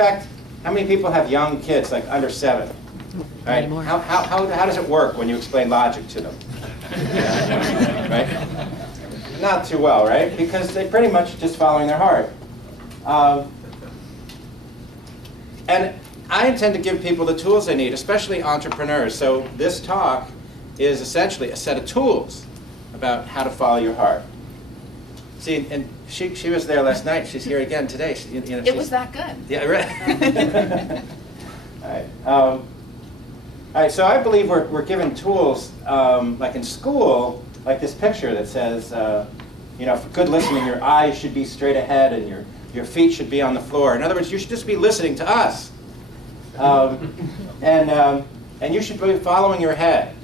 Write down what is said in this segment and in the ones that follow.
fact, how many people have young kids, like under 7? Right? How does it work when you explain logic to them? Right? Not too well, right? Because they're pretty much just following their heart. And I intend to give people the tools they need, especially entrepreneurs. So this talk is essentially a set of tools about how to follow your heart. See, and she was there last night. She's here again today. It was that good. Yeah, right. All right, so I believe we're given tools, like in school, like this picture that says, for good listening, your eyes should be straight ahead and your feet should be on the floor. In other words, you should just be listening to us. And you should be following your head.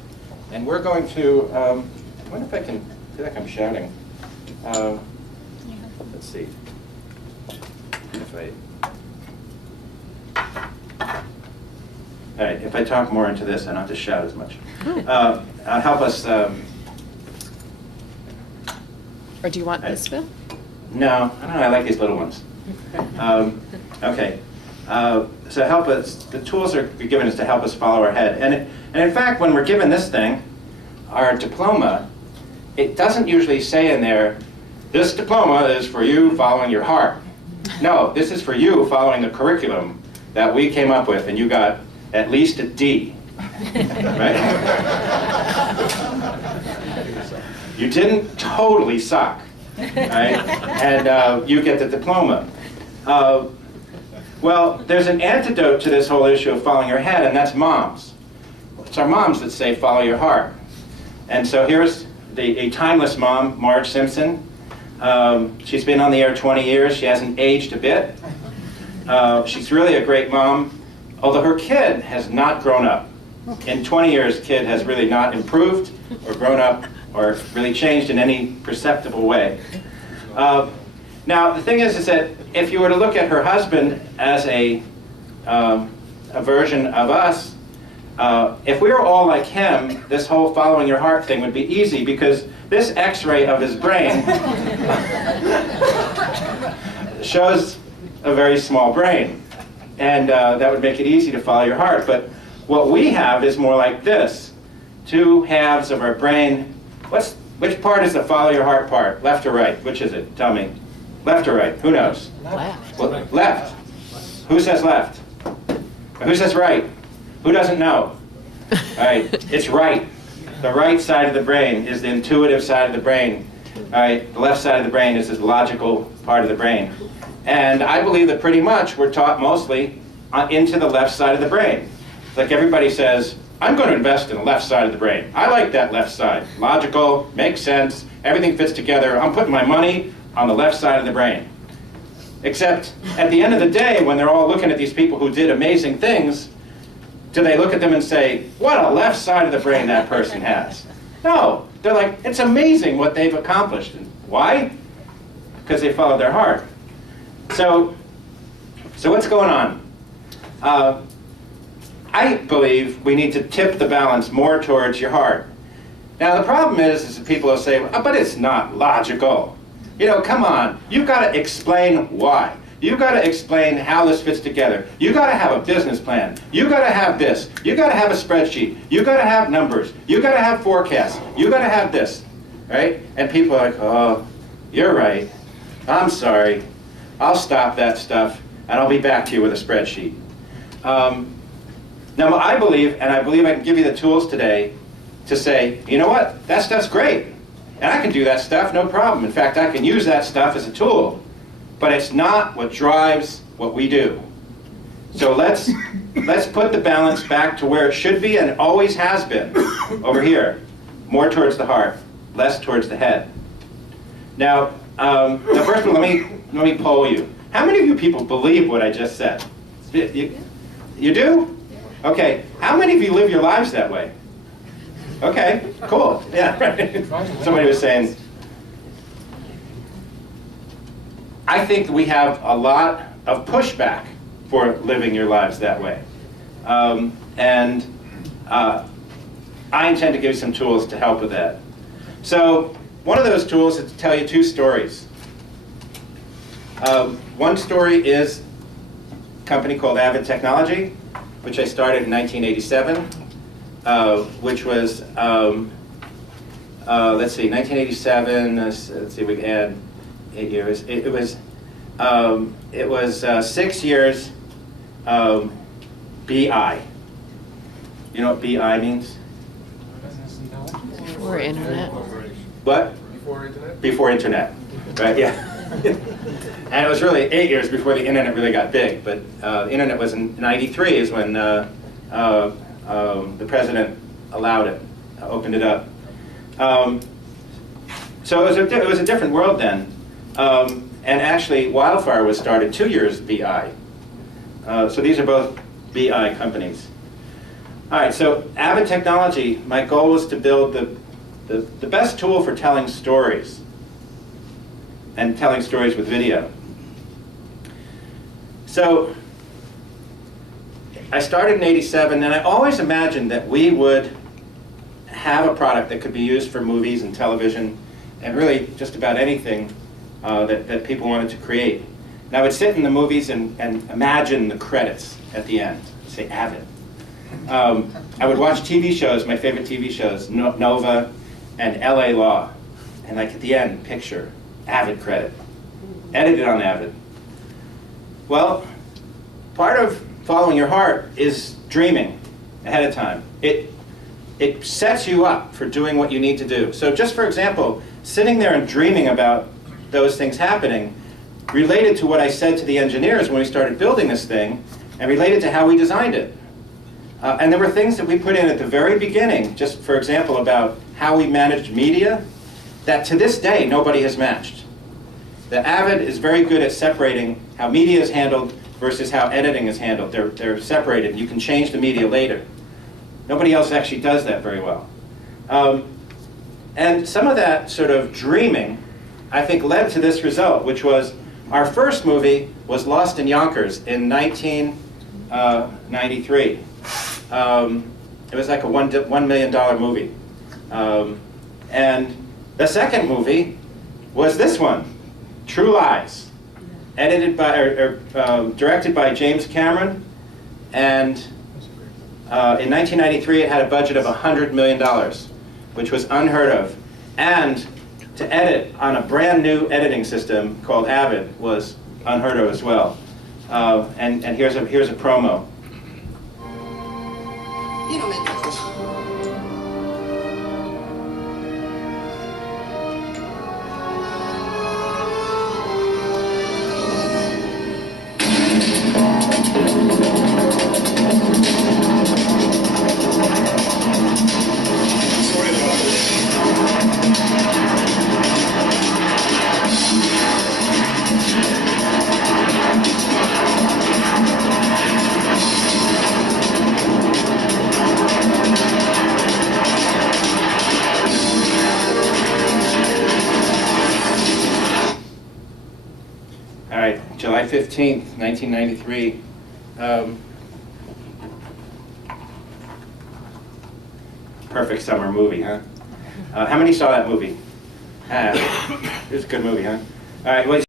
And we're going to, I wonder if I can, I feel like I'm shouting. Let's see. All right, if I talk more into this, I don't have to shout as much. Help us. Or do you want this, Bill? No, I don't know. I like these little ones. Okay. So help us. The tools are given us to help us follow our head. And in fact, when we're given this thing, our diploma, it doesn't usually say in there, this diploma is for you following your heart. No, this is for you following the curriculum that we came up with, and you got at least a D. Right? You didn't totally suck, right? And you get the diploma. Well, there's an antidote to this whole issue of following your head, and that's moms. It's our moms that say, follow your heart. And so here's a timeless mom, Marge Simpson. She's been on the air 20 years. She hasn't aged a bit. She's really a great mom, although her kid has not grown up. In 20 years, kid has really not improved or grown up or really changed in any perceptible way. Now, the thing is that if you were to look at her husband as a version of us, if we were all like him, this whole following your heart thing would be easy, because this X-ray of his brain shows a very small brain. And that would make it easy to follow your heart. But what we have is more like this. 2 halves of our brain. Which part is the follow your heart part? Left or right? Which is it? Tell me. Left or right? Who knows? Left. Well, left. Who says left? Who says right? Who doesn't know? All right, it's right. The right side of the brain is the intuitive side of the brain. All right, the left side of the brain is this logical part of the brain. And I believe that pretty much we're taught mostly into the left side of the brain. Like everybody says, I'm going to invest in the left side of the brain. I like that left side. Logical, makes sense, everything fits together. I'm putting my money on the left side of the brain. Except at the end of the day, when they're all looking at these people who did amazing things, do they look at them and say, what a left side of the brain that person has? No, they're like, it's amazing what they've accomplished. And why? Because they followed their heart. So what's going on? I believe we need to tip the balance more towards your heart. Now the problem is that people will say, oh, but it's not logical. Come on, you've got to explain why. You've got to explain how this fits together. You've got to have a business plan. You've got to have this. You've got to have a spreadsheet. You've got to have numbers. You've got to have forecasts. You've got to have this, right? And people are like, oh, you're right. I'm sorry. I'll stop that stuff, and I'll be back to you with a spreadsheet. Now, I believe I can give you the tools today to say, you know what? That stuff's great. And I can do that stuff, no problem. In fact, I can use that stuff as a tool. But it's not what drives what we do. So let's put the balance back to where it should be and always has been, over here. More towards the heart, less towards the head. Now, the first one, let me poll you. How many of you people believe what I just said? You do? Okay. How many of you live your lives that way? Okay, cool. Yeah, right. Somebody was saying, I think we have a lot of pushback for living your lives that way. I intend to give you some tools to help with that. So one of those tools is to tell you 2 stories. One story is company called Avid Technology, which I started in 1987, which was, let's see, 1987, let's see, we add 8 years. It was 6 years BI. You know what BI means? Or internet. What? Before internet? Before internet, right, yeah. And it was really 8 years before the internet really got big, but the internet was in '93 is when the president allowed it, opened it up. So it was a different world then. And actually, Wildfire was started 2 years BI. So these are both BI companies. All right, so Avid Technology, my goal was to build the best tool for telling stories and telling stories with video. So I started in '87, and I always imagined that we would have a product that could be used for movies and television and really just about anything that people wanted to create. And I would sit in the movies and imagine the credits at the end, say Avid. I would watch TV shows, my favorite TV shows, Nova and LA Law, and like at the end, picture Avid credit, edited on Avid. Well, part of following your heart is dreaming ahead of time. It sets you up for doing what you need to do. So just for example, sitting there and dreaming about those things happening related to what I said to the engineers when we started building this thing, and related to how we designed it. And there were things that we put in at the very beginning, just for example, about how we managed media, that to this day nobody has matched. The Avid is very good at separating how media is handled versus how editing is handled. They're separated. You can change the media later. Nobody else actually does that very well. And some of that sort of dreaming, I think, led to this result, which was our first movie was Lost in Yonkers in 1993. It was like a $1 million movie. And the second movie was this one, True Lies, edited by, directed by James Cameron, and in 1993 it had a budget of $100 million, which was unheard of. And to edit on a brand new editing system called Avid was unheard of as well. And here's a promo. You don't make breakfast. Sorry about this. All right, July 15th, 1993. Perfect summer movie, huh? How many saw that movie? It was a good movie, huh? All right, well,